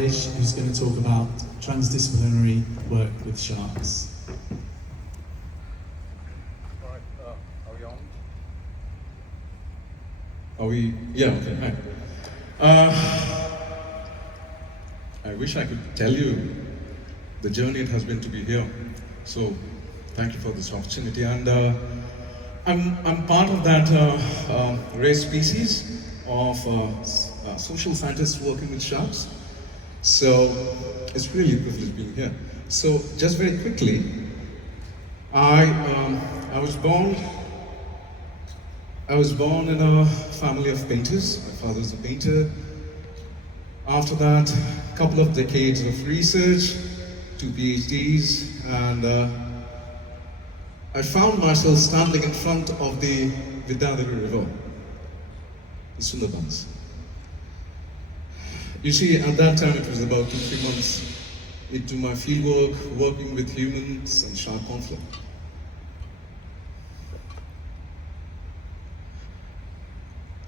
who's going to talk about transdisciplinary work with sharks. All right, are we on? Are we? Yeah, okay, hi. I wish I could tell you the journey it has been to be here. So, thank you for this opportunity. And I'm part of that rare species of social scientists working with sharks. So it's really a privilege being here. So just very quickly, I was born in a family of painters. My father was a painter. After that, a couple of decades of research, 2 PhDs, and I found myself standing in front of the Vidyadhari River, the Sundarbans. You see, at that time it was about 2-3 months into my fieldwork, working with humans and shark conflict.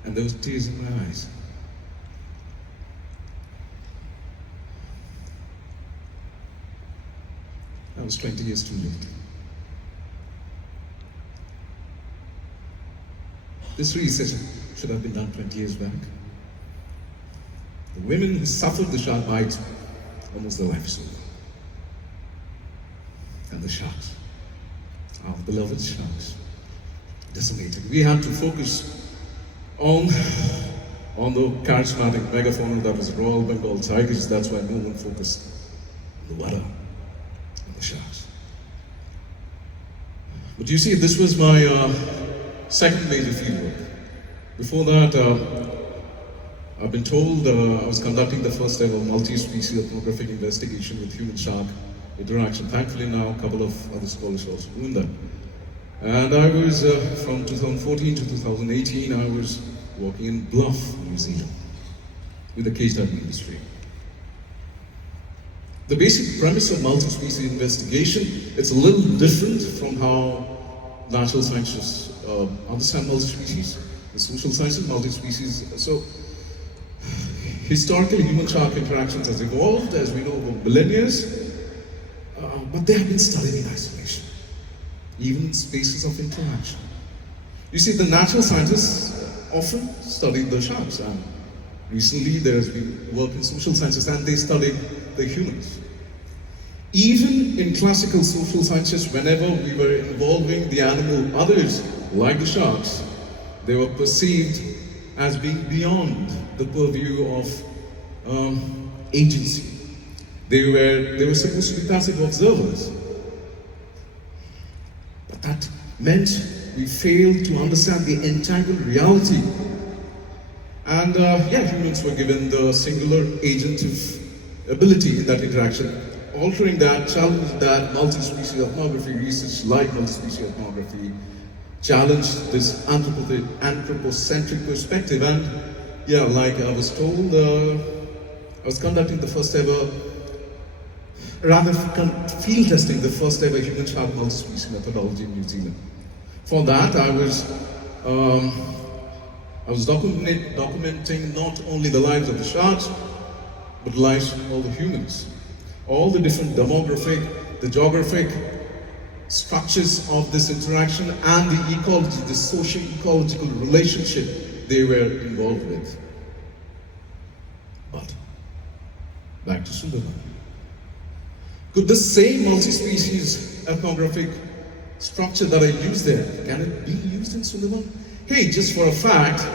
And there was tears in my eyes. I was 20 years too late. This research should have been done 20 years back. The women who suffered the shark bites, almost their life is over. And the sharks, our beloved sharks, decimated. We had to focus on the charismatic megafauna that was Royal Bengal tigers. That's why no one focused on the water and the sharks. But you see, this was my second major fieldwork. Before that, I've been told I was conducting the first ever multi-species ethnographic investigation with human-shark interaction. Thankfully now a couple of other scholars also doing that. And I was, from 2014 to 2018, I was working in Bluff, New Zealand, with the cage diving industry. The basic premise of multi-species investigation, it's a little different from how natural scientists understand multi-species, the social sciences, multi-species. So, historically, human-shark interactions has evolved, as we know, over millennia, but they have been studied in isolation, even in spaces of interaction. You see, the natural scientists often studied the sharks, and recently there has been work in social sciences, and they studied the humans. Even in classical social sciences, whenever we were involving the animal others, like the sharks, they were perceived as being beyond the purview of agency. They were supposed to be passive observers. But that meant we failed to understand the entangled reality. And humans were given the singular agentive ability in that interaction, altering that, challenged that multi-species ethnography research, like multi-species ethnography, challenged this anthropocentric perspective. And yeah, like I was told, I was conducting the first ever, field testing the first ever human-shark multi-species methodology in New Zealand. For that, I was documenting not only the lives of the sharks, but the lives of all the humans, all the different demographic, the geographic structures of this interaction, and the ecology, the socio-ecological relationship they were involved with. But back to Sundarban. Could the same multi-species ethnographic structure that I used there, can it be used in Sundarban? Hey, just for a fact,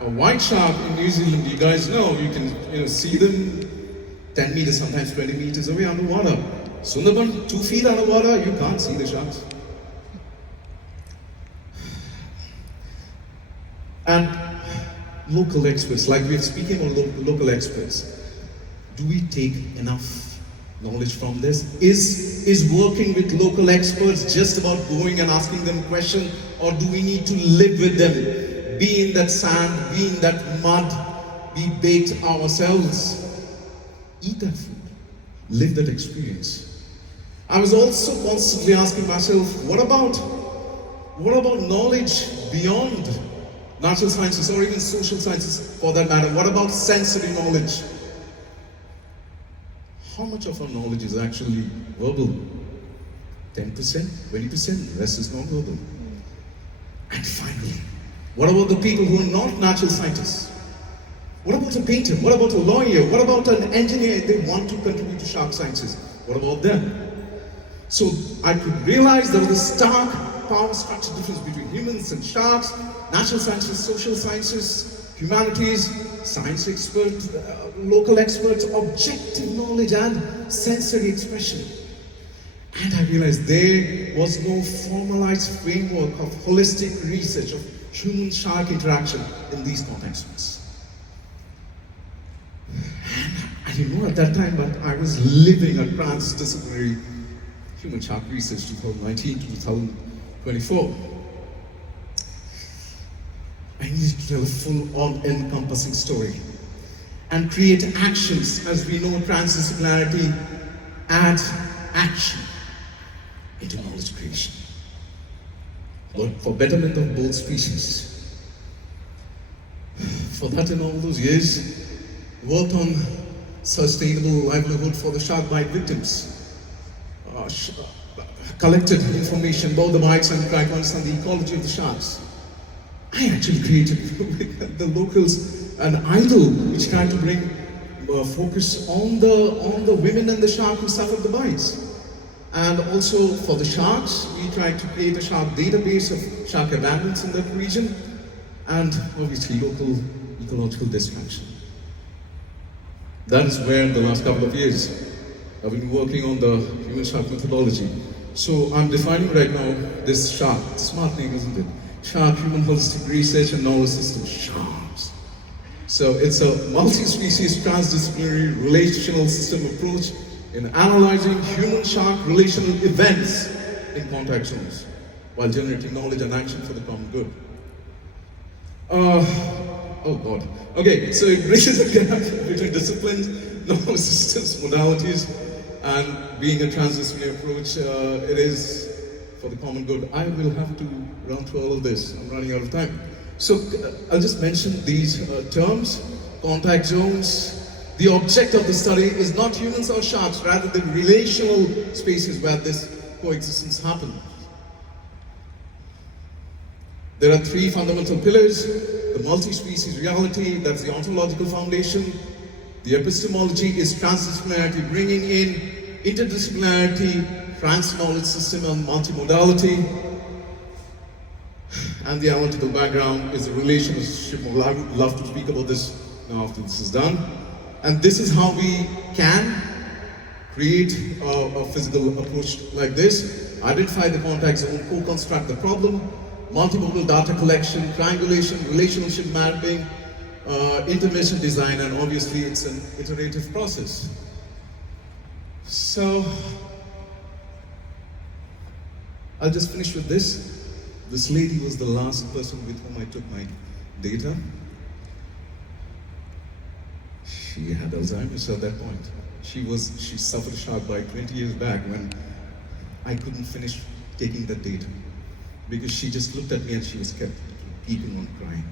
a white shark in New Zealand, you guys know, you can see them 10 meters, sometimes 20 meters away underwater. Sundarban, 2 feet underwater, you can't see the sharks. And local experts, like we're speaking of local experts, do we take enough knowledge from this? Is working with local experts just about going and asking them questions, or do we need to live with them, be in that sand, be in that mud, be baked ourselves, eat that food, live that experience? I was also constantly asking myself, what about knowledge beyond natural sciences or even social sciences for that matter? What about sensory knowledge? how much of our knowledge is actually verbal? 10%, 20%, the rest is non-verbal. And finally, what about the people who are not natural scientists? What about a painter? What about a lawyer? What about an engineer? They want to contribute to shark sciences. What about them? So I could realize there was a stark power structure difference between humans and sharks, natural sciences, social sciences, humanities, science experts, local experts, objective knowledge and sensory expression. And I realized there was no formalized framework of holistic research of human-shark interaction in these contexts. I didn't know at that time, but I was living a transdisciplinary human-shark research 2019 to 2024. I needed to tell a full all-encompassing story and create actions. As we know, transdisciplinarity adds action into knowledge creation, but for betterment of both species. For that, in all those years, worked on sustainable livelihood for the shark bite victims, collected information about the bites and tried to understand the ecology of the sharks. I actually created with the locals an idol which tried to bring focus on the women and the shark who suffered the bites. And also for the sharks, we tried to create a shark database of shark abundance in that region, and obviously local ecological dysfunction. That is where the last couple of years I've been working on the human shark methodology. So I'm defining right now this SHHRKS, smart name, isn't it? Shark Human Holistic Research and Knowledge System, SHHRKS. So it's a multi-species transdisciplinary relational system approach in analyzing human-shark relational events in contact zones while generating knowledge and action for the common good. Oh God. Okay, so it bridges a gap between disciplines, knowledge systems, modalities, and being a transdisciplinary approach, it is for the common good. I will have to run through all of this. I'm running out of time. So I'll just mention these terms, contact zones. The object of the study is not humans or sharks, rather the relational spaces where this coexistence happens. There are three fundamental pillars: the multi-species reality, that's the ontological foundation. The epistemology is transdisciplinarity, bringing in interdisciplinarity, trans-knowledge system and multimodality. And the analytical background is the relationship. I would love to speak about this now after this is done. And this is how we can create a physical approach like this. Identify the contact zone, co-construct the problem, multimodal data collection, triangulation, relationship mapping, intervention design, and obviously it's an iterative process. So, I'll just finish with this. This lady was the last person with whom I took my data. She had Alzheimer's at that point. She suffered a shark bite 20 years back when I couldn't finish taking that data, because she just looked at me and she was kept keeping on crying.